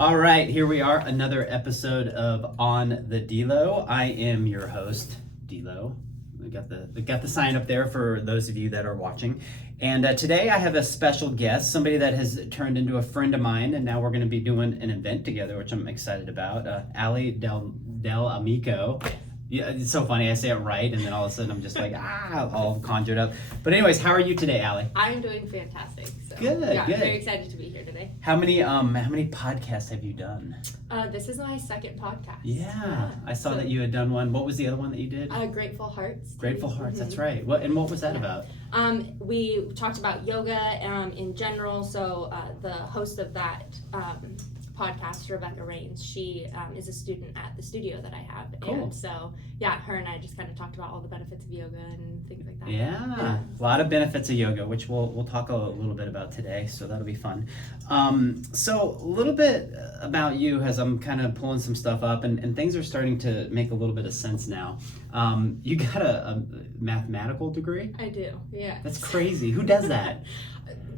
All right, here we are, another episode of On the DELO. I am your host, DELO. We got the sign up there for those of you that are watching. And today I have a special guest, somebody that has turned into a friend of mine, and now we're going to be doing an event together, which I'm excited about. DellAmico. Yeah, it's so funny. I say it right, and then all of a sudden I'm just like, all conjured up. But anyways, how are you today, Allie? I'm doing fantastic. So, Good. I'm very excited to be here today. How many podcasts have you done? This is my second podcast. Yeah, I saw that you had done one. What was the other one that you did? Grateful Hearts. Grateful Hearts, that's right. What was that about? We talked about yoga in general. So the host of that podcast, Rebecca Rains, she is a student at the studio that I have. Cool. And so, her and I just kind of talked about all the benefits of yoga and things like that. Yeah, a lot of benefits of yoga, which we'll talk a little bit about today, so that'll be fun. So a little bit about you as I'm kind of pulling some stuff up, and things are starting to make a little bit of sense now. You got a mathematical degree? I do, yeah. That's crazy. Who does that?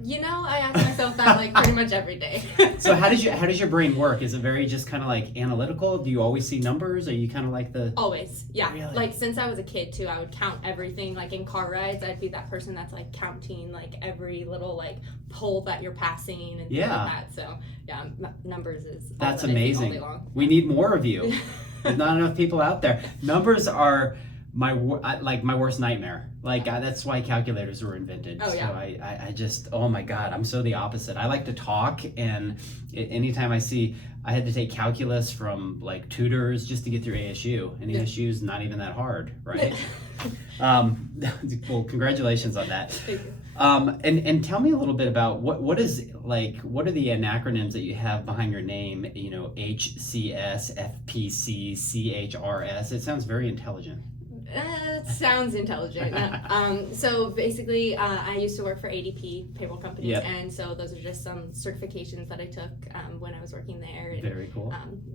I ask myself that like pretty much every day. So how does your brain work? Is it very just kind of like analytical? Do you always see numbers? Are you kind of like the... Always, yeah. Really? Like since I was a kid too, I would count everything. Like in car rides, I'd be that person that's like counting like every little like pole that you're passing and things like that. So yeah, numbers is all that's that I think all amazing. day long. We need more of you. There's not enough people out there. Numbers are my worst nightmare. That's why calculators were invented. Oh, yeah. So I just, oh my God, I'm so the opposite. I like to talk, and anytime I had to take calculus from like tutors just to get through ASU, and ASU is not even that hard, right? Well, congratulations on that. Thank you. And tell me a little bit about what are the acronyms that you have behind your name? HCS, FPC, CHRS. It sounds very intelligent. It sounds intelligent. So basically, I used to work for ADP payroll companies, Yep. And so those are just some certifications that I took when I was working there. And, Very cool.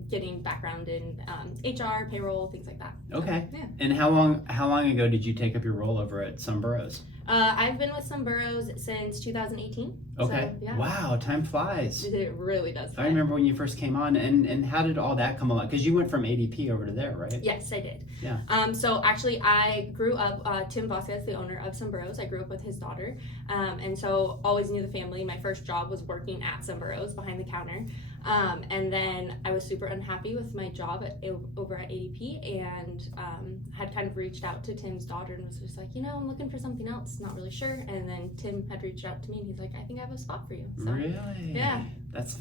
Getting background in HR, payroll, things like that. Okay. So, yeah. And how long ago did you take up your role over at Some Burrows? I've been with Some Burrows since 2018. Okay. So, yeah. Wow, time flies. It really does. I remember when you first came on, and how did all that come along? Because you went from ADP over to there, right? Yes, I did. Yeah. So actually, I grew up, Tim Vasquez, the owner of Some Burrows, I grew up with his daughter. And so always knew the family. My first job was working at Some Burrows behind the counter. And then I was super unhappy with my job over at ADP, and had kind of reached out to Tim's daughter and was just like, I'm looking for something else, not really sure. And then Tim had reached out to me and he's like, I think I have a spot for you. So, really? Yeah. That's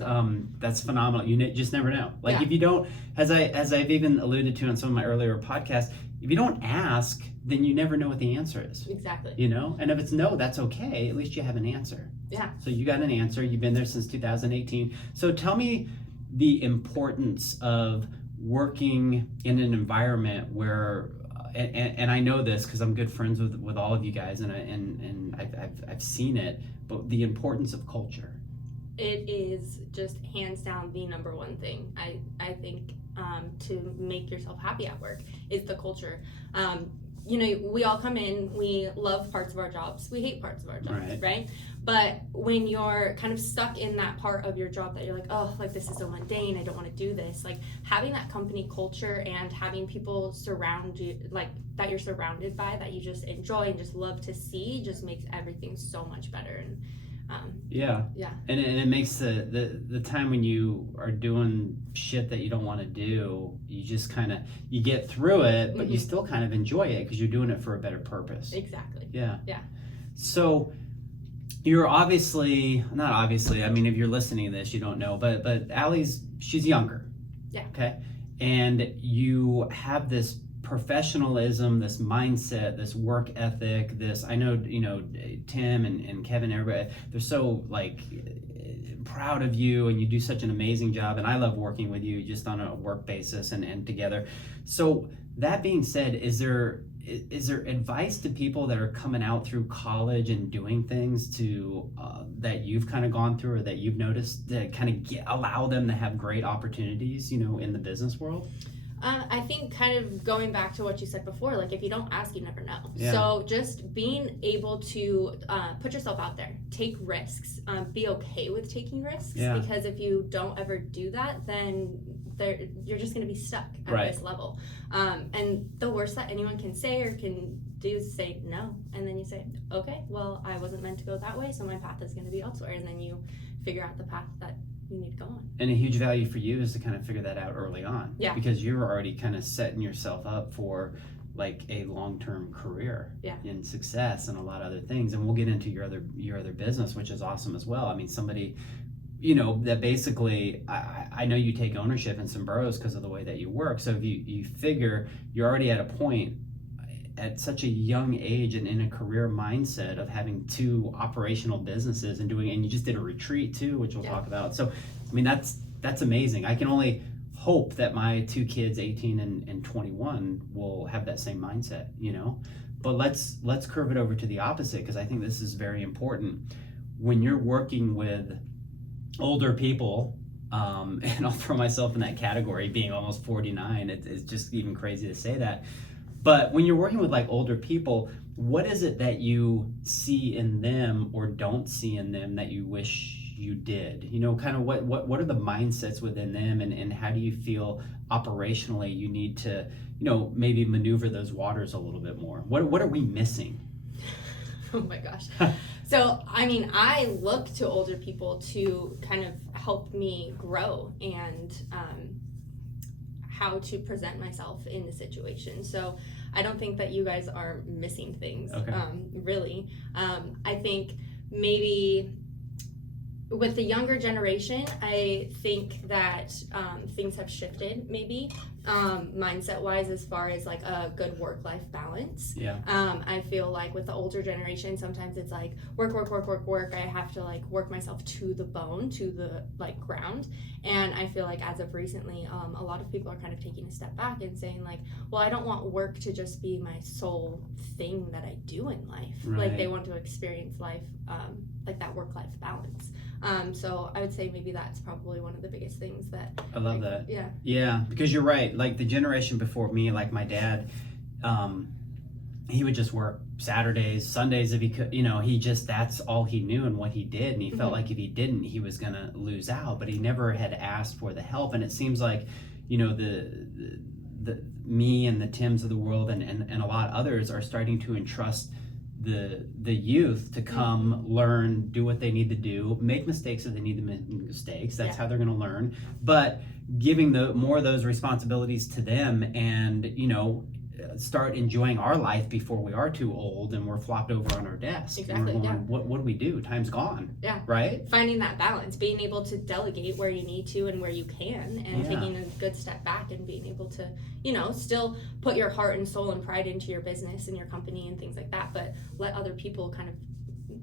phenomenal. You just never know. If you don't, as I've even alluded to in some of my earlier podcasts, if you don't ask, then you never know what the answer is. Exactly. And if it's no, that's okay. At least you have an answer. Yeah. So you got an answer. You've been there since 2018. So tell me the importance of working in an environment where, and I know this because I'm good friends with all of you guys, and I've seen it, but the importance of culture. It is just hands down the number one thing. I think to make yourself happy at work is the culture. We all come in, we love parts of our jobs, we hate parts of our jobs, right? But when you're kind of stuck in that part of your job that you're like, oh, like this is so mundane, I don't want to do this. Like having that company culture and having people surround you, like that you're surrounded by, that you just enjoy and just love to see, just makes everything so much better. And yeah. And it makes the time when you are doing shit that you don't want to do, you just kind of, you get through it, but you still kind of enjoy it because you're doing it for a better purpose. Exactly. Yeah. So you're not obviously, I mean, if you're listening to this, you don't know, but she's younger. Yeah. Okay. And you have this professionalism, this mindset, this work ethic, I know, Tim and Kevin, everybody, they're so proud of you, and you do such an amazing job, and I love working with you just on a work basis and together. So that being said, is there advice to people that are coming out through college and doing things that you've kind of gone through or that you've noticed that kind of allow them to have great opportunities, in the business world? I think kind of going back to what you said before, like if you don't ask, you never know. Yeah. So just being able to put yourself out there, take risks, be okay with taking risks, Yeah. because if you don't ever do that, then you're just going to be stuck at Right. this level. And the worst that anyone can say or can do is say no, and then you say, okay, well, I wasn't meant to go that way, so my path is going to be elsewhere, and then you figure out the path that you need to go on. And a huge value for you is to kind of figure that out early on. Yeah. Because you're already kind of setting yourself up for like a long-term career in success and a lot of other things. And we'll get into your other business, which is awesome as well. I mean, somebody, you know, that basically, I know you take ownership in some boroughs because of the way that you work. So if you figure you're already at a point at such a young age and in a career mindset of having 2 operational businesses and you just did a retreat too, which we'll talk about. So, I mean, that's amazing. I can only hope that my 2 kids, 18 and 21, will have that same mindset, you know? But let's curve it over to the opposite, because I think this is very important. When you're working with older people, and I'll throw myself in that category, being almost 49, it's just even crazy to say that. But when you're working with like older people, what is it that you see in them or don't see in them that you wish you did? You know, kind of what are the mindsets within them, and how do you feel operationally you need to, you know, maybe maneuver those waters a little bit more? What are we missing? Oh my gosh. So, I mean, I look to older people to kind of help me grow and how to present myself in the situation. So I don't think that you guys are missing things, really. I think maybe with the younger generation, I think that things have shifted maybe mindset wise as far as like a good work-life balance. Yeah. I feel like with the older generation, sometimes it's like work. I have to like work myself to the bone, to the like ground. And I feel like as of recently, a lot of people are kind of taking a step back and saying like, well, I don't want work to just be my sole thing that I do in life. Right. Like they want to experience life, like that work-life balance. So I would say maybe that's probably one of the biggest things that I love that. Yeah. Yeah, because you're right. Like the generation before me, like my dad, he would just work Saturdays, Sundays if he could, you know, that's all he knew and what he did. And he felt like if he didn't, he was going to lose out, but he never had asked for the help. And it seems like, you know, the me and the Tims of the world and a lot of others are starting to entrust the youth to come learn, do what they need to do, make mistakes if they need to make mistakes. That's how they're going to learn. But giving more of those responsibilities to them, and you know, start enjoying our life before we are too old and we're flopped over on our desk. Exactly. And we're going, what do we do? Time's gone. Yeah. Right? Finding that balance, being able to delegate where you need to and where you can, and taking a good step back and being able to, you know, still put your heart and soul and pride into your business and your company and things like that, but let other people kind of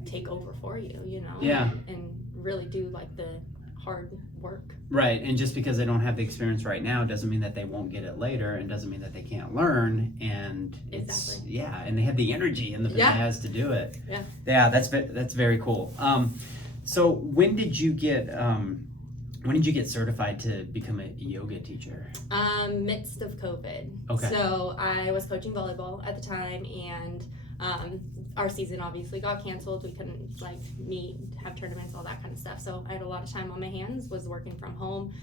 take over for you, you know? Yeah. And really do like the hard work. Right. And just because they don't have the experience right now doesn't mean that they won't get it later, and doesn't mean that they can't learn. And it's and they have the energy and the pizzazz to do it. Yeah, that's very cool. So when did you get certified to become a yoga teacher? Midst of COVID. Okay. So I was coaching volleyball at the time, and our season obviously got canceled. We couldn't like meet, have tournaments, all that kind of stuff. So I had a lot of time on my hands, was working from home.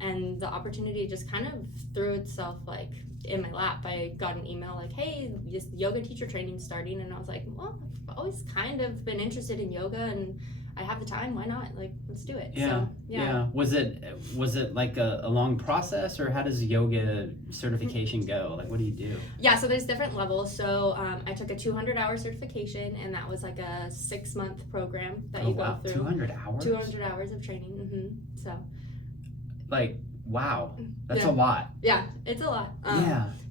And the opportunity just kind of threw itself like in my lap. I got an email like, hey, this yoga teacher training starting. And I was like, well, I've always kind of been interested in yoga, and I have the time, why not? Like, let's do it. Yeah. So, yeah. Was it like a long process, or how does yoga certification go? Like, what do you do? Yeah, so there's different levels. So I took a 200-hour certification, and that was like a 6-month program that you go through. 200 hours? 200 hours of training. So. Like, wow, that's a lot. Yeah, it's a lot.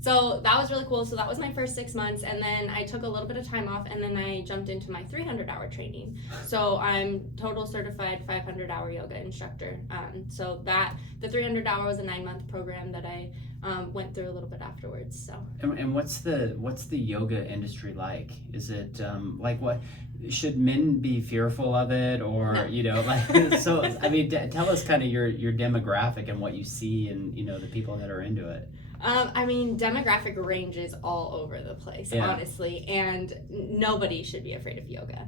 So that was really cool. So that was my first 6 months, and then I took a little bit of time off, and then I jumped into my 300-hour training. So I'm total certified 500-hour yoga instructor. So the 300-hour was a 9-month program that I went through a little bit afterwards. So. And what's the yoga industry like? Is it like what? Should men be fearful of it, or No. like so? I mean, tell us kind of your demographic and what you see, and the people that are into it. I mean, demographic ranges all over the place, honestly, and nobody should be afraid of yoga.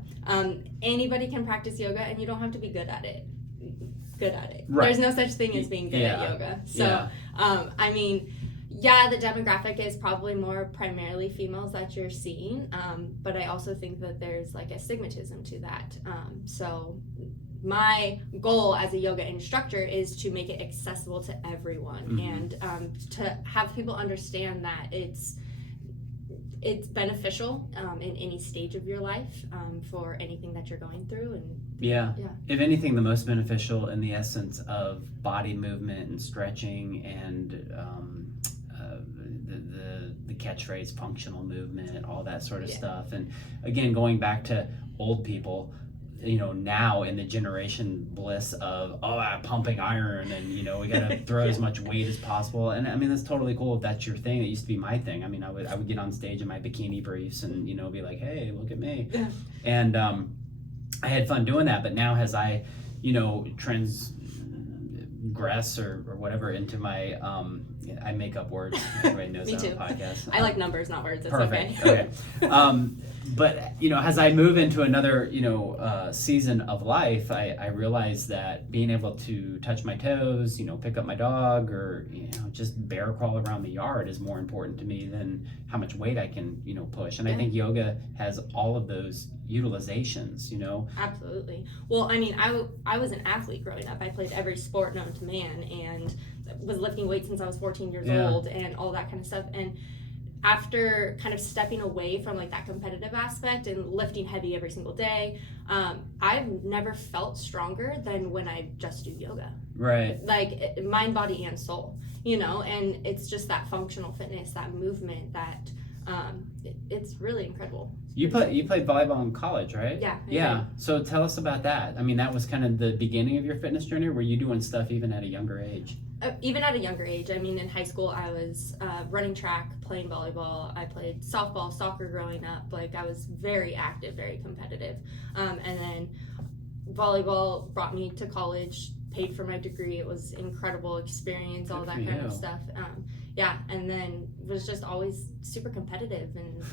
Anybody can practice yoga, and you don't have to be good at it. Right. There's no such thing as being good at yoga. So, I mean, the demographic is probably more primarily females that you're seeing, but I also think that there's like a stigmatism to that. So my goal as a yoga instructor is to make it accessible to everyone, and to have people understand that it's beneficial in any stage of your life, for anything that you're going through. And if anything, the most beneficial in the essence of body movement and stretching and the catchphrase functional movement, all that sort of stuff. And again, going back to old people, now in the generation bliss of pumping iron, and we gotta throw as much weight as possible. And I mean, that's totally cool if that's your thing. It used to be my thing. I mean, I would get on stage in my bikini briefs and be like, hey, look at me. And I had fun doing that. But now as I transgress or whatever into my I make up words. Everybody knows that on podcasts. I like numbers, not words. It's perfect. Okay. But as I move into another season of life, I realize that being able to touch my toes, pick up my dog, or just bear crawl around the yard is more important to me than how much weight I can push. And I think yoga has all of those utilizations. Absolutely. Well, I mean, I was an athlete growing up. I played every sport known to man, and was lifting weights since I was 14 years old, and all that kind of stuff. And after kind of stepping away from like that competitive aspect and lifting heavy every single day, I've never felt stronger than when I just do yoga. Right. Like mind, body, and soul, and it's just that functional fitness, that movement, that it's really incredible. You played volleyball in college, right? Yeah. Yeah. So tell us about that. I mean, that was kind of the beginning of your fitness journey. Or were you doing stuff even at a younger age? Even at a younger age. I mean, in high school, I was running track, playing volleyball. I played softball, soccer growing up. Like, I was very active, very competitive. And then volleyball brought me to college, paid for my degree. It was incredible experience, all that kind of stuff. And then was just always super competitive and,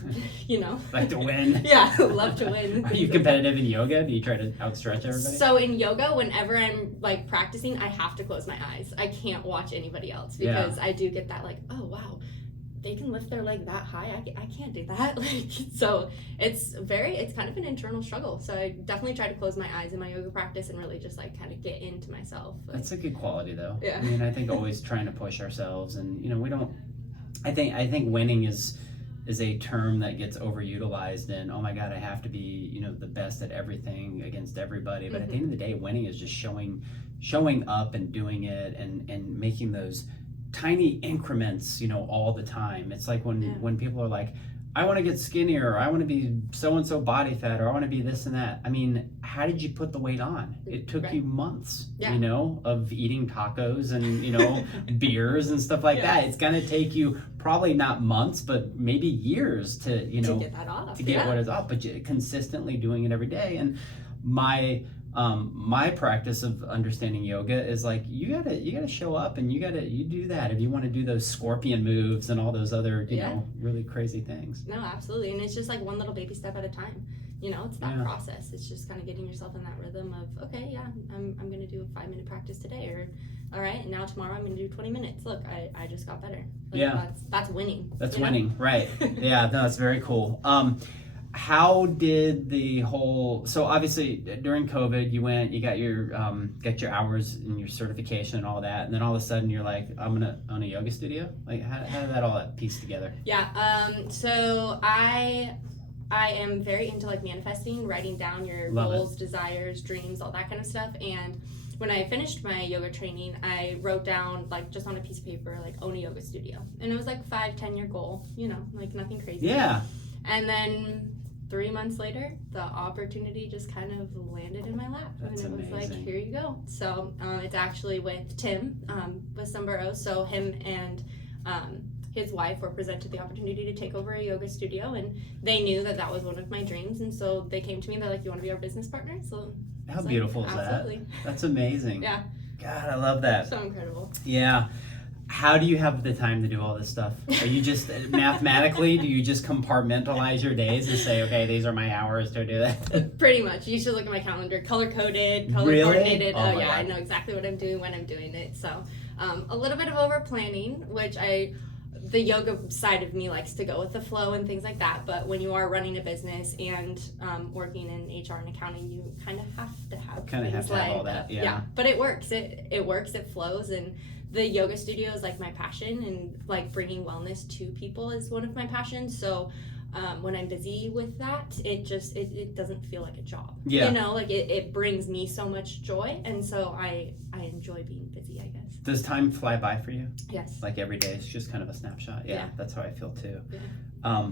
Like to win? Yeah, love to win. Are you competitive in yoga? Do you try to outstretch everybody? So in yoga, whenever I'm like practicing, I have to close my eyes. I can't watch anybody else because I do get that like, oh wow, they can lift their leg that high. I can't do that. Like, so it's kind of an internal struggle. So I definitely try to close my eyes in my yoga practice and really just like kind of get into myself. That's a good quality though. Yeah. I mean, I think always trying to push ourselves, and we don't. I think winning is a term that gets overutilized, and oh my God, I have to be the best at everything against everybody. But at the end of the day, winning is just showing up and doing it and making those tiny increments all the time. It's like when people are like, I want to get skinnier, or I want to be so and so body fat, or I want to be this and that. I mean, how did you put the weight on? It took you months of eating tacos and beers and stuff like that. It's gonna take you probably not months, but maybe years to get that off, to get what is off, but consistently doing it every day. And my practice of understanding yoga is like you gotta show up, and you do that if you want to do those scorpion moves and all those other really crazy things. No, absolutely. And it's just like one little baby step at a time. It's that process. It's just kind of getting yourself in that rhythm of, okay, I'm gonna do a 5-minute practice today, or all right, and now tomorrow I'm gonna do 20 minutes. Look, I just got better. Like, that's winning. That's winning, right? Yeah, no, that's very cool. How did so obviously during COVID you got your hours and your certification and all that, and then all of a sudden you're like, I'm gonna own a yoga studio? Like how did that all piece together? So I am very into like manifesting, writing down your goals, desires, dreams, all that kind of stuff. And when I finished my yoga training, I wrote down like just on a piece of paper, like own a yoga studio. And it was like 5-10 year goal, like nothing crazy. Yeah. And then 3 months later, the opportunity just kind of landed in my lap. That's and it was amazing. like, here you go. So it's actually with Tim with Sunburrow. So him and his wife were presented the opportunity to take over a yoga studio, and they knew that that was one of my dreams, and so they came to me. They're like, "You want to be our business partner?" So how beautiful like, is absolutely. that? That's amazing. Yeah. God, I love that. So incredible. Yeah. How do you have the time to do all this stuff? Are you just mathematically, do you just compartmentalize your days and say, okay, these are my hours to do that? Pretty much. You should look at my calendar, color coded, color Really? coordinated. Oh Oh, my yeah, God. I know exactly what I'm doing when I'm doing it. So a little bit of over planning, which the yoga side of me likes to go with the flow and things like that. But when you are running a business and working in HR and accounting, you kind of have to have things have all like that. Yeah. But it works. It works. It flows. And the yoga studio is like my passion, and like bringing wellness to people is one of my passions. So when I'm busy with that, it doesn't feel like a job. Yeah. You know, like it brings me so much joy, and so I enjoy being busy, I guess. Does time fly by for you? Yes. Like every day is just kind of a snapshot? Yeah. That's how I feel too. Yeah.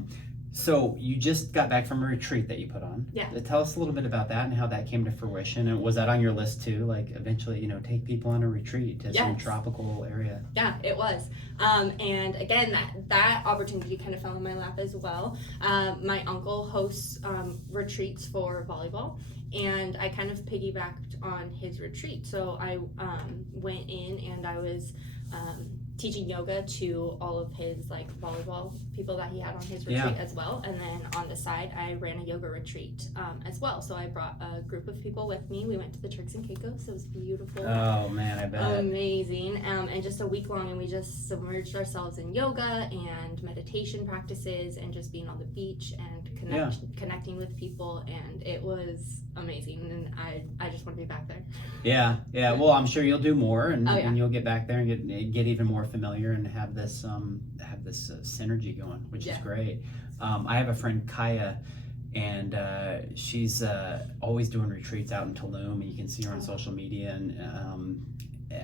So you just got back from a retreat that you put on. Yeah. Tell us a little bit about that and how that came to fruition. And was that on your list too? Like eventually, take people on a retreat to some tropical area. Yeah, it was. And again, that opportunity kind of fell in my lap as well. My uncle hosts retreats for volleyball, and I kind of piggybacked on his retreat. So I went in and I was teaching yoga to all of his like volleyball people that he had on his retreat as well, and then on the side I ran a yoga retreat as well. So I brought a group of people with me. We went to the Turks and Caicos. It was beautiful. Oh man, I bet. Amazing. And just a week long, and we just submerged ourselves in yoga and meditation practices and just being on the beach and connecting with people, and it was amazing, and I just want to be back there. Yeah. Well, I'm sure you'll do more, and, and you'll get back there and get even more familiar and have this synergy going, which is great. I have a friend, Kaya, and she's always doing retreats out in Tulum, and you can see her on social media, and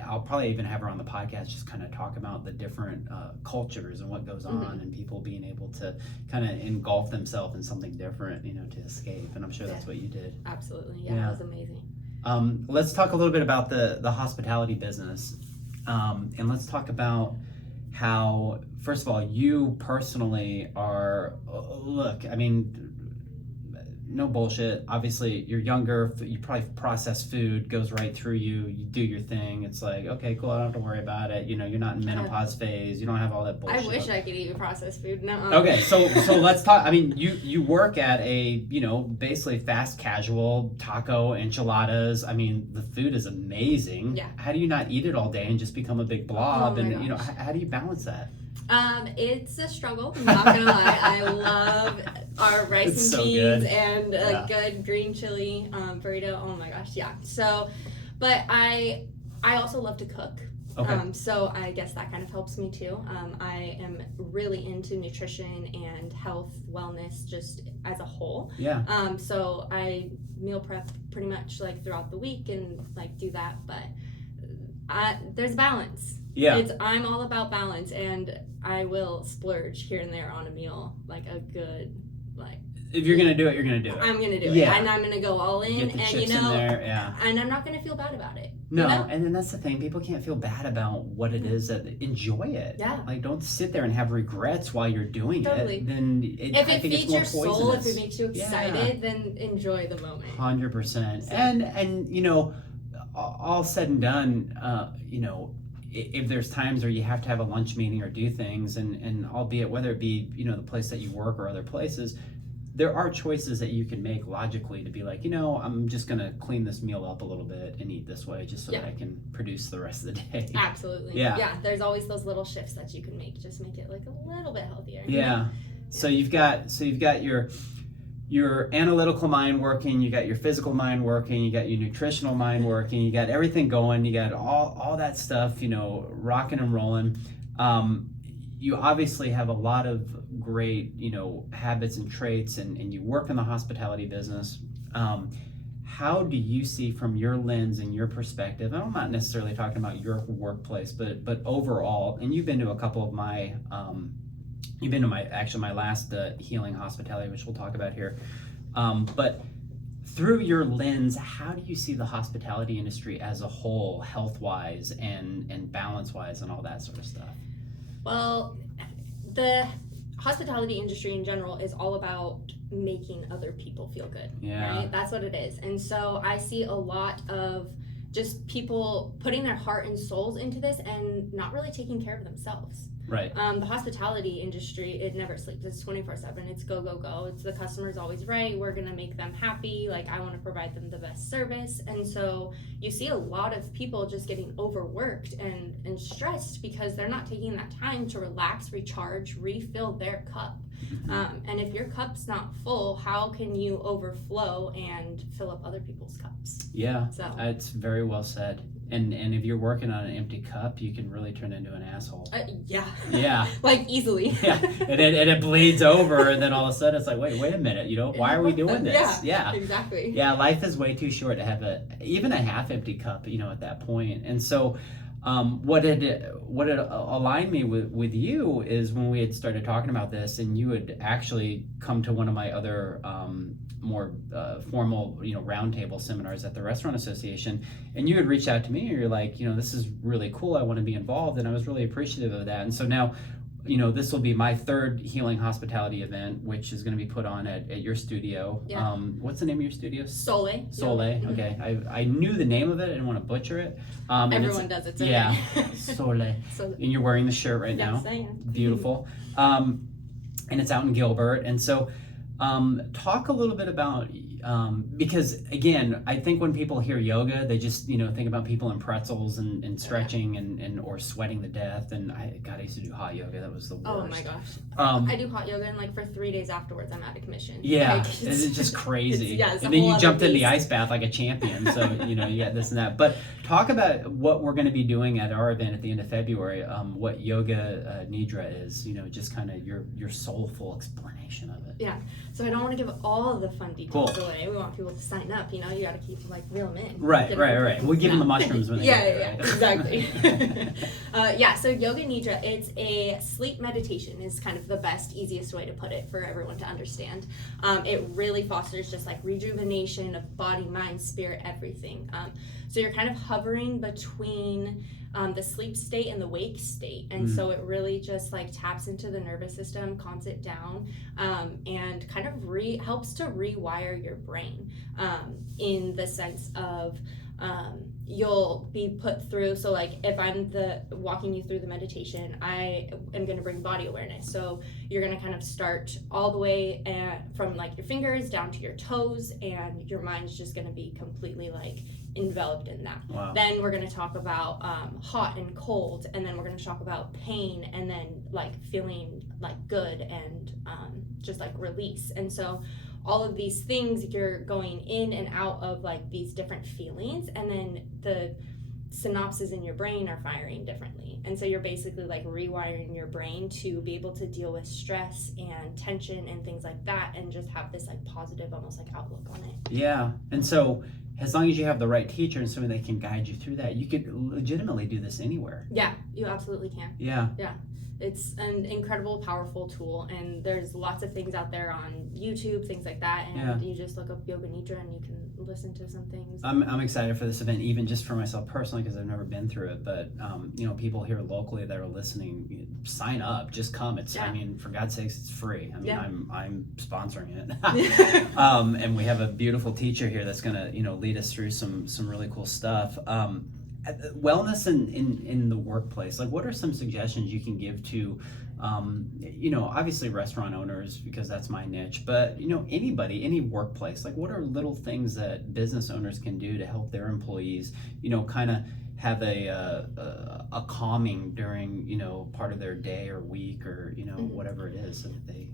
I'll probably even have her on the podcast, just kind of talk about the different cultures and what goes on, and people being able to kind of engulf themselves in something different, to escape. And I'm sure that's what you did. Absolutely. Yeah, it was amazing. Let's talk a little bit about the hospitality business, and let's talk about how, first of all, you personally are, look, I mean, no bullshit. Obviously, you're younger. You probably process food, goes right through you. You do your thing. It's like, okay, cool. I don't have to worry about it. You're not in menopause phase. You don't have all that bullshit. I wish I could eat processed food. No. Okay, so let's talk. I mean, you work at a basically fast casual taco enchiladas. I mean, the food is amazing. Yeah. How do you not eat it all day and just become a big blob? Oh my And gosh. how do you balance that? It's a struggle. I'm not gonna lie. I love our rice It's and so beans good. and a good green chili burrito. Oh my gosh, yeah. So, but I also love to cook. Okay. So I guess that kind of helps me too. I am really into nutrition and health, wellness, just as a whole. Yeah. So I meal prep pretty much like throughout the week and like do that, but there's balance. Yeah. I'm all about balance, and I will splurge here and there on a meal, like a good, like. If you're gonna do it, you're gonna do it. I'm gonna do it, Yeah. and I'm gonna go all in, Get the and chips in there. Yeah. and I'm not gonna feel bad about it. No, you know? and then that's the thing. People can't feel bad about what it is that enjoy it. Yeah. Like, don't sit there and have regrets while you're doing Totally. it. Then If I it think it's feeds more your soul, poisonous. if it makes you excited, then enjoy the moment. 100%. So- And all said and done, if there's times where you have to have a lunch meeting or do things, and albeit whether it be the place that you work or other places, there are choices that you can make logically to be like, I'm just gonna clean this meal up a little bit and eat this way just so that I can produce the rest of the day. Absolutely. Yeah. There's always those little shifts that you can make, just make it like a little bit healthier. Yeah. So you've got your analytical mind working, you got your physical mind working, you got your nutritional mind working, you got everything going, you got all that stuff, rocking and rolling. You obviously have a lot of great, habits and traits, and you work in the hospitality business. How do you see, from your lens and your perspective, and I'm not necessarily talking about your workplace, but overall, and you've been to a couple of my, you've been to my last healing hospitality, which we'll talk about here. But through your lens, how do you see the hospitality industry as a whole, health-wise and balance-wise and all that sort of stuff? Well, the hospitality industry in general is all about making other people feel good. Yeah. Right? That's what it is. And so I see a lot of just people putting their heart and souls into this and not really taking care of themselves. Right. The hospitality industry, it never sleeps. It's 24/7. It's go, go, go. It's the customer's always right. We're going to make them happy. Like, I want to provide them the best service. And so you see a lot of people just getting overworked and stressed because they're not taking that time to relax, recharge, refill their cup. And if your cup's not full, how can you overflow and fill up other people's cups? Yeah, So it's very well said. And if you're working on an empty cup, you can really turn into an asshole. yeah. Yeah. Like, easily. Yeah, and it bleeds over, and then all of a sudden it's like, wait a minute, why are we doing this? Yeah, exactly. Yeah, life is way too short to have even a half empty cup, at that point. And so what had aligned me with you is when we had started talking about this, and you had actually come to one of my other more formal roundtable seminars at the Restaurant Association, and you had reached out to me and you're like, this is really cool, I want to be involved, and I was really appreciative of that. And so now this will be my third Healing Hospitality event, which is going to be put on at your studio. Yeah. What's the name of your studio? Sole. Yeah. Okay. I knew the name of it. I didn't want to butcher it. Everyone does it. Yeah. Sole. And you're wearing the shirt right now. Yes, I am. Beautiful. And it's out in Gilbert. And so talk a little bit about, because again, I think when people hear yoga, they just, think about people in pretzels and stretching and or sweating to death. And I used to do hot yoga. That was the worst. Oh my gosh. I do hot yoga, and like for 3 days afterwards, I'm out of commission. Yeah. Like, it's just crazy. It's and then you jumped in the ice bath like a champion. So, you got this and that. But talk about what we're going to be doing at our event at the end of February, what Yoga Nidra is, just kind of your soulful explanation of it. Yeah. So I don't want to give all of the fun details Cool. away. We want people to sign up. You got to keep reel them in. Right. We'll give them the mushrooms when they get there, right? Exactly. So Yoga Nidra, it's a sleep meditation is kind of the best, easiest way to put it for everyone to understand. It really fosters just like rejuvenation of body, mind, spirit, everything. So you're kind of hovering between the sleep state and the wake state, and so it really just like taps into the nervous system, calms it down, and kind of helps to rewire your brain in the sense of you'll be put through. So like if I'm walking you through the meditation, I am going to bring body awareness. So you're going to kind of start all the way from like your fingers down to your toes, and your mind's just going to be completely like enveloped in that. Wow. Then we're going to talk about hot and cold, and then we're going to talk about pain, and then like feeling like good and just like release. And so all of these things, you're going in and out of like these different feelings, and then the synapses in your brain are firing differently. And so you're basically like rewiring your brain to be able to deal with stress and tension and things like that, and just have this like positive, almost like outlook on it. Yeah. And so as long as you have the right teacher and somebody that can guide you through that, you could legitimately do this anywhere. Yeah, you absolutely can. Yeah. It's an incredible, powerful tool, and there's lots of things out there on YouTube, things like that, and you just look up Yoga Nidra and you can listen to some things. I'm excited for this event, even just for myself personally, because I've never been through it, but people here locally that are listening, sign up, just come. I mean, for God's sakes, it's free. I mean, I'm sponsoring it. And we have a beautiful teacher here that's gonna lead us through some really cool stuff. Wellness in the workplace, like what are some suggestions you can give to obviously restaurant owners, because that's my niche, but anybody, any workplace, like what are little things that business owners can do to help their employees kind of have a calming during part of their day or week or whatever it is, so that they...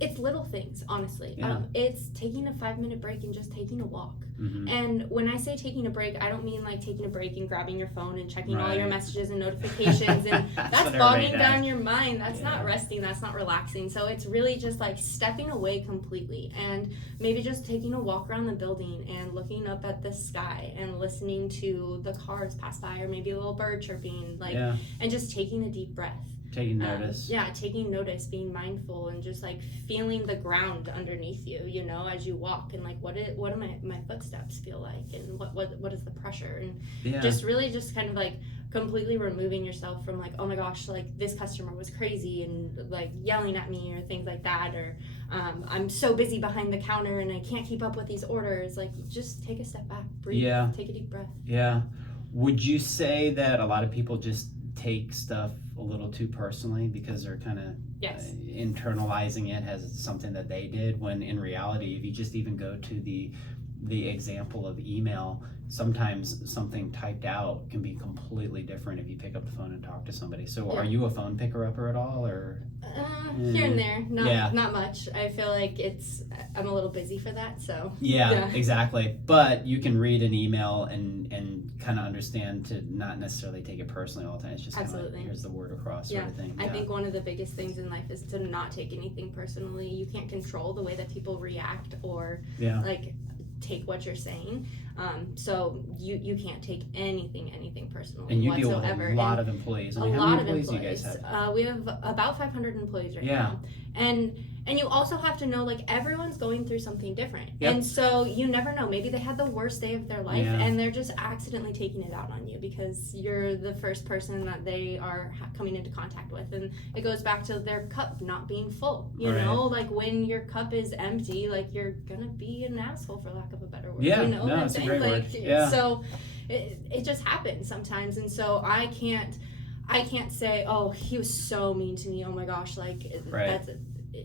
It's little things, honestly. Yeah. It's taking a 5-minute break and just taking a walk. Mm-hmm. And when I say taking a break, I don't mean like taking a break and grabbing your phone and checking all your messages and notifications, and that's bogging down your mind. That's not resting, that's not relaxing. So it's really just like stepping away completely, and maybe just taking a walk around the building and looking up at the sky and listening to the cars pass by, or maybe a little bird chirping, and just taking a deep breath. Taking notice. Taking notice, being mindful, and just like feeling the ground underneath you, as you walk, and like what do my footsteps feel like, and what is the pressure, and just really just kind of like completely removing yourself from like, oh my gosh, like this customer was crazy and like yelling at me or things like that, or I'm so busy behind the counter and I can't keep up with these orders. Like, just take a step back, breathe, take a deep breath. Yeah. Would you say that a lot of people just take stuff a little too personally because they're kind of internalizing it as something that they did, when in reality, if you just even go to the example of email, sometimes something typed out can be completely different if you pick up the phone and talk to somebody. So are you a phone picker-upper at all, or? Here and there, not much. I feel like I'm a little busy for that, so. Yeah, exactly. But you can read an email and kind of understand to not necessarily take it personally all the time. It's just kind of like, here's the word across sort of thing. I think one of the biggest things in life is to not take anything personally. You can't control the way that people react or like take what you're saying. So you can't take anything personally. And you whatsoever. deal with a lot of employees. I mean, how many employees do you guys have? We have about 500 employees right now. And you also have to know, like, everyone's going through something different. And so you never know. Maybe they had the worst day of their life and they're just accidentally taking it out on you because you're the first person that they are coming into contact with. And it goes back to their cup not being full. You know, like when your cup is empty, like you're going to be an asshole, for lack of a better word. Yeah, you know no, it's a great word. Yeah. So it just happens sometimes. And so I can't say, oh, he was so mean to me. Oh my gosh, like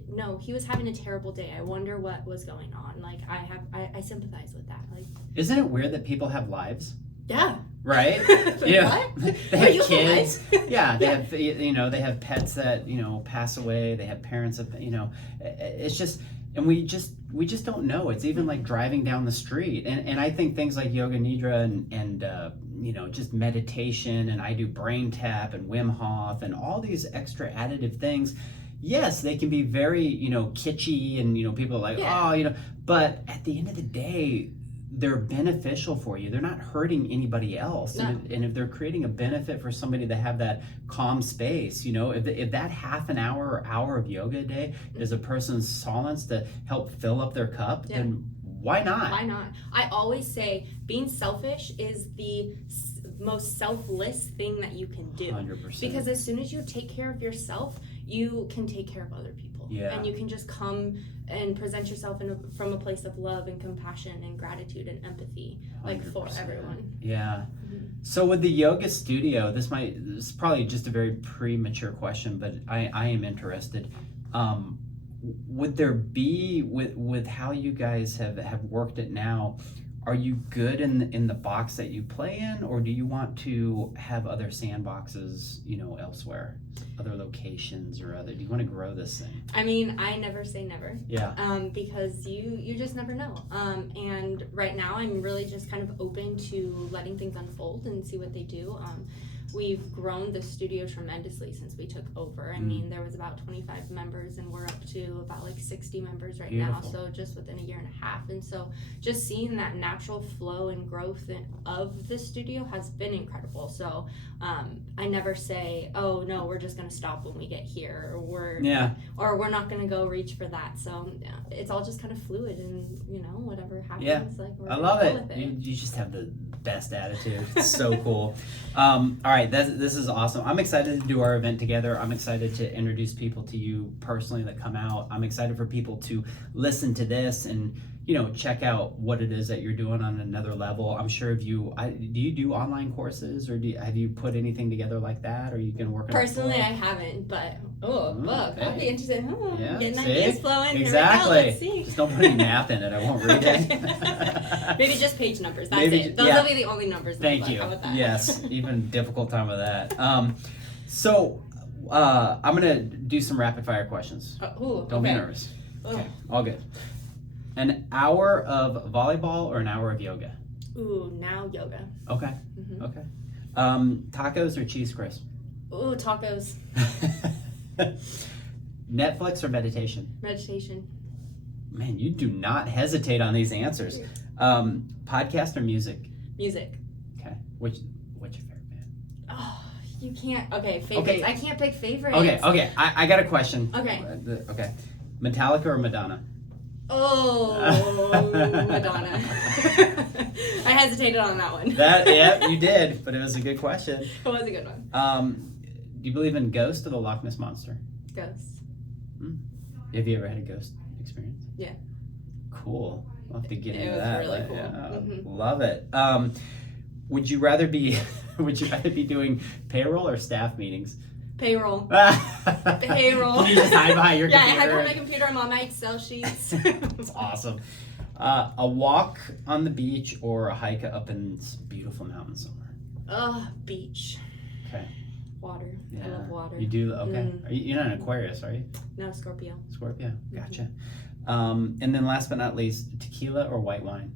no, he was having a terrible day. I wonder what was going on. Like I sympathize with that. Like, isn't it weird that people have lives? Yeah. Right? What? They have kids. Yeah, they have, they have pets that, pass away. They have parents that, it's just, and we just don't know. It's even like driving down the street. And I think things like yoga nidra and just meditation, and I do brain tap and Wim Hof and all these extra additive things. Yes, they can be very, kitschy, and, people are like, but at the end of the day, they're beneficial for you. They're not hurting anybody else. No. And if they're creating a benefit for somebody to have that calm space, if that half an hour or hour of yoga a day is a person's solace to help fill up their cup, then why not? Why not? I always say being selfish is the most selfless thing that you can do. 100%. Because as soon as you take care of yourself, you can take care of other people. Yeah. And you can just come and present yourself from a place of love and compassion and gratitude and empathy, like 100%. For everyone. Yeah. Mm-hmm. So with the yoga studio, this is probably just a very premature question, but I am interested. Would there be, with how you guys have worked it now, are you good in the box that you play in, or do you want to have other sandboxes, elsewhere, other locations, or do you want to grow this thing? I mean, I never say never. Yeah. Because you just never know. And right now I'm really just kind of open to letting things unfold and see what they do. We've grown the studio tremendously since we took over. I mean, there was about 25 members and we're up to about like 60 members right now. So just within a year and a half. And so just seeing that natural flow and growth of the studio has been incredible. So I never say, oh no, we're just going to stop when we get here, or we're not going to go reach for that. So it's all just kind of fluid, and whatever happens, like we're I love it. With it. You just have the best attitude. It's so cool. All right, this is awesome. I'm excited to do our event together. I'm excited to introduce people to you personally that come out. I'm excited for people to listen to this and check out what it is that you're doing on another level. I'm sure do you do online courses, or have you put anything together like that, or you can work on personally? I haven't, but look, I'd be interested. Getting see? Ideas flowing. Exactly. Let's see. Just don't put any math in it. I won't read it. Maybe just page numbers. That's it. Those will be the only numbers. Thank you. How about that? Yes, even difficult time with that. So I'm gonna do some rapid fire questions. Don't be nervous. Okay, all good. An hour of volleyball or an hour of yoga? Ooh, now yoga. Okay. Mm-hmm. Okay. Tacos or cheese crisp? Ooh, tacos. Netflix or meditation? Meditation. Man, you do not hesitate on these answers. Podcast or music? Music. Okay. What's your favorite band? Oh, you can't. Okay, favorites. Okay. I can't pick favorites. Okay. I got a question. Okay. Okay. Metallica or Madonna? Oh, Madonna. I hesitated on that one. Yeah, you did, but it was a good question. It was a good one. Do you believe in ghosts or the Loch Ness Monster? Ghosts. Have you ever had a ghost experience? Yeah. Cool. We'll have to get into It was that. really cool. Yeah, love it. Would you rather be doing payroll or staff meetings? Payroll. Payroll. Can you just hide behind your Yeah, computer? I hide behind my computer. I'm on my Excel sheets. That's awesome. A walk on the beach or a hike up in beautiful mountains somewhere? Beach. Okay. Water. Yeah. I love water. You do? Okay. You're not an Aquarius, are you? No, Scorpio. Scorpio. Gotcha. And then last but not least, tequila or white wine?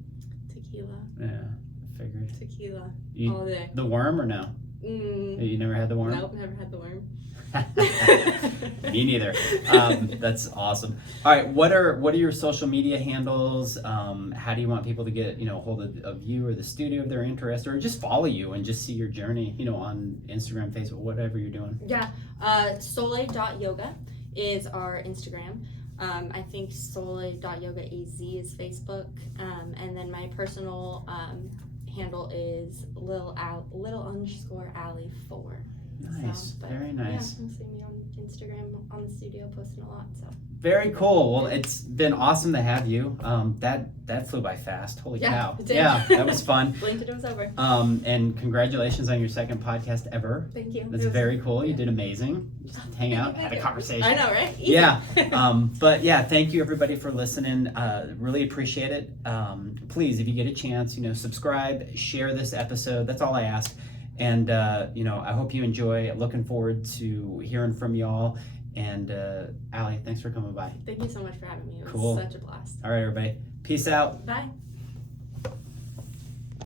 Tequila. Yeah, figured. Tequila. You, all day. The worm or no? You never had the worm? Nope, never had the worm. Me neither. That's awesome. All right, what are your social media handles? How do you want people to get hold of you or the studio if they're interested, or just follow you and just see your journey on Instagram, Facebook, whatever you're doing? Yeah, sole.yoga is our Instagram. I think sole.yogaaz is Facebook, and then my personal handle is little_alley4. Nice, very nice. Yeah, you can see me on Instagram, on the studio, posting a lot. So very cool. Well, it's been awesome to have you. That flew by fast. Holy cow! It did. Yeah, that was fun. Blinked it was over. And congratulations on your second podcast ever. Thank you. That's very cool. You did amazing. Just hang out, had a conversation. I know, right? Easy. Yeah. But yeah, thank you everybody for listening. Really appreciate it. Please, if you get a chance, subscribe, share this episode. That's all I ask. And I hope you enjoy. Looking forward to hearing from y'all. And Allie, thanks for coming by. Thank you so much for having me. It was cool. such a blast. All right, everybody. Peace out. Bye.